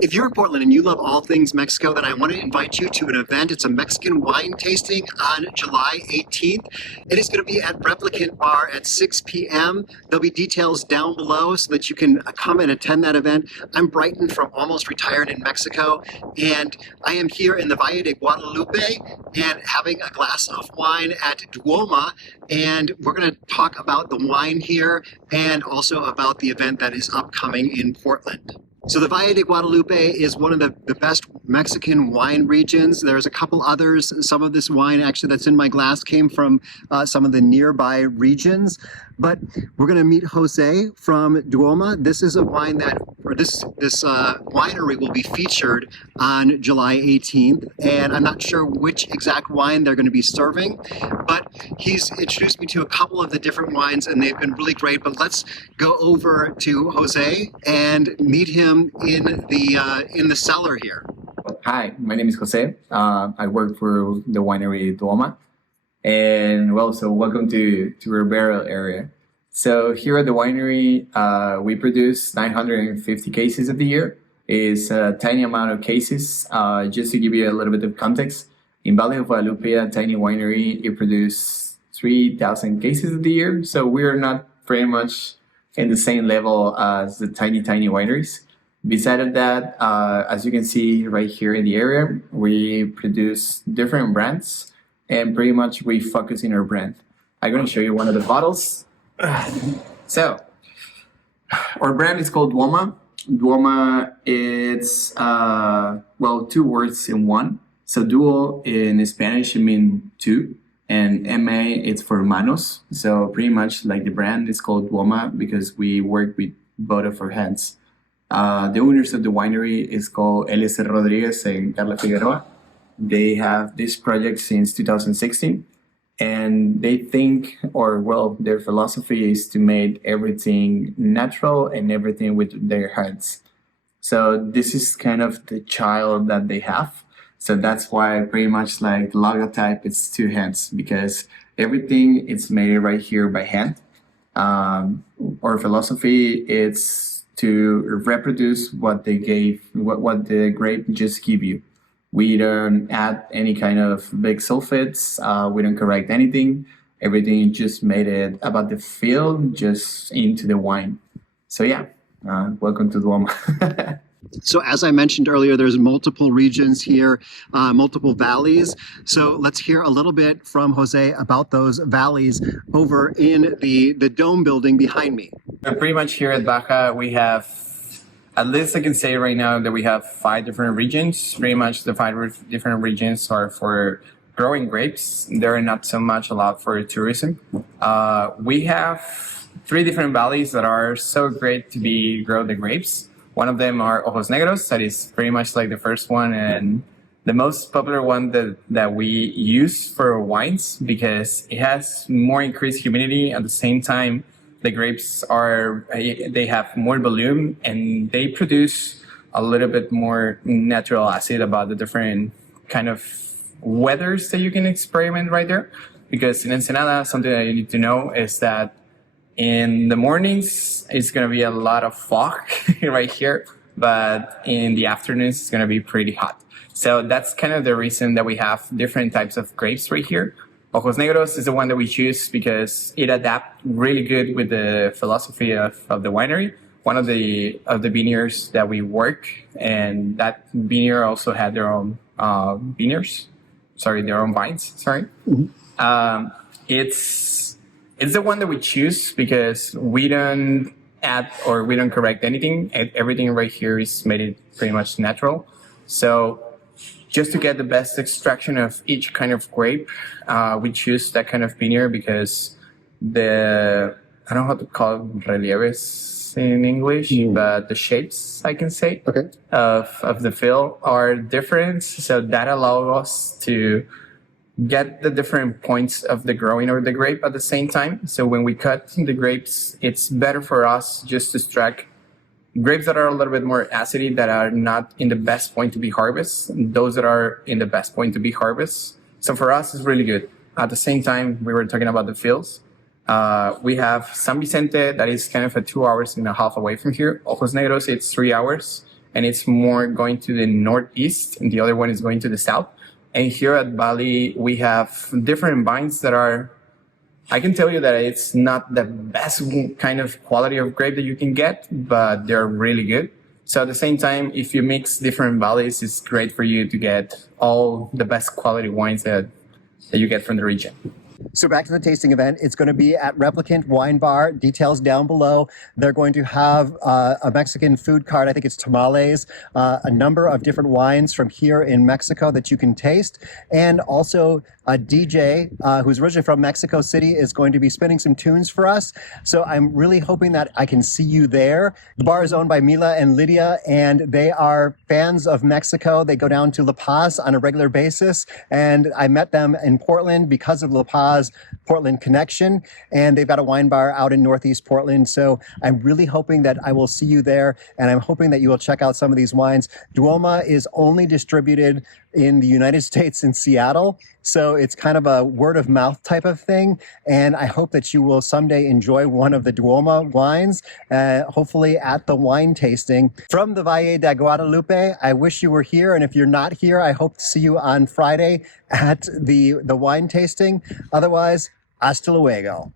If you're in Portland and you love all things Mexico, then I want to invite you to an event. It's a Mexican wine tasting on July 18th. It is going to be at Replicant Bar at 6 p.m. There'll be details down below so that you can come and attend that event. I'm Brighton from Almost Retired in Mexico, and I am here in the Valle de Guadalupe and having a glass of wine at Duoma. And we're going to talk about the wine here and also about the event that is upcoming in Portland. So the Valle de Guadalupe is one of the best Mexican wine regions. There's a couple others. Some of this wine actually that's in my glass came from some of the nearby regions. But we're going to meet Jose from Duoma. This is a wine that, or this winery will be featured on July 18th. And I'm not sure which exact wine they're going to be serving, but he's introduced me to a couple of the different wines and they've been really great. But let's go over to Jose and meet him in the cellar here. Hi, my name is Jose. I work for the winery Duoma. And well, so welcome to Rivera area. So here at the winery, we produce 950 cases of the year. It's a tiny amount of cases. Just to give you a little bit of context, in Valle de Guadalupe, a tiny winery, it produces 3,000 cases of the year. So we're not very much in the same level as the tiny wineries. Beside of that, as you can see right here in the area, we produce different brands. And pretty much we focus in our brand. I'm going to show you one of the bottles. So, our brand is called Duoma. Duoma, it's, well, two words in one. So, duo in Spanish, it means two. And MA, it's for manos. So, pretty much like the brand is called Duoma because we work with both of our hands. The owners of the winery is called L.S. Rodriguez and Carla Figueroa. They have this project since 2016 and they think, or well, their philosophy is to make everything natural and everything with their hands. So this is kind of the child that they have. So that's why pretty much like the logotype, it's two hands because everything is made right here by hand. Our philosophy is to reproduce what they gave, what the grape just give you. We don't add any kind of big sulfates. We don't correct anything. Everything just made it about the feel, just into the wine. So yeah, welcome to Duoma. So as I mentioned earlier, there's multiple regions here, multiple valleys. So let's hear a little bit from Jose about those valleys over in the dome building behind me. Pretty much here at Baja, we have, at least I can say right now that we have 5 different regions. Pretty much the 5 different regions are for growing grapes. They're not so much allowed for tourism. We have 3 different valleys that are so great to grow the grapes. One of them are Ojos Negros, that is pretty much like the first one and the most popular one that we use for wines because it has more increased humidity. At the same time, the grapes they have more volume and they produce a little bit more natural acid about the different kind of weathers that you can experiment right there. Because in Ensenada, something that you need to know is that in the mornings, it's going to be a lot of fog right here, but in the afternoons, it's going to be pretty hot. So that's kind of the reason that we have different types of grapes right here. Ojos Negros is the one that we choose because it adapts really good with the philosophy of the winery. One of the vineyards that we work, and that vineyard also had their own their own vines. Mm-hmm. It's the one that we choose because we don't add or we don't correct anything. Everything right here is made it pretty much natural. So just to get the best extraction of each kind of grape, we choose that kind of vineyard because I don't know how to call it relieves in English, but the shapes, I can say, okay, of the field are different. So that allows us to get the different points of the growing of the grape at the same time. So when we cut the grapes, it's better for us just to extract grapes that are a little bit more acidy, that are not in the best point to be harvested, those that are in the best point to be harvested. So for us, it's really good. At the same time, we were talking about the fields. We have San Vicente, that is kind of 2.5 hours away from here. Ojos Negros, it's 3 hours. and it's more going to the northeast, and the other one is going to the south. And here at Bali, we have different vines that are, I can tell you that it's not the best kind of quality of grape that you can get, but they're really good. So at the same time, if you mix different valleys, it's great for you to get all the best quality wines that you get from the region. So back to the tasting event. It's going to be at Replicant Wine Bar. Details down below. They're going to have a Mexican food cart. I think it's tamales, a number of different wines from here in Mexico that you can taste. And also a DJ who's originally from Mexico City is going to be spinning some tunes for us. So I'm really hoping that I can see you there. The bar is owned by Mila and Lydia, and they are fans of Mexico. They go down to La Paz on a regular basis. And I met them in Portland because of La Paz Portland connection, and they've got a wine bar out in Northeast Portland. So I'm really hoping that I will see you there, and I'm hoping that you will check out some of these wines. Duoma is only distributed in the United States in Seattle, so it's kind of a word of mouth type of thing, and I hope that you will someday enjoy one of the Duoma wines, hopefully at the wine tasting. From the Valle de Guadalupe, I wish you were here, and if you're not here, I hope to see you on Friday at the wine tasting. Otherwise, hasta luego.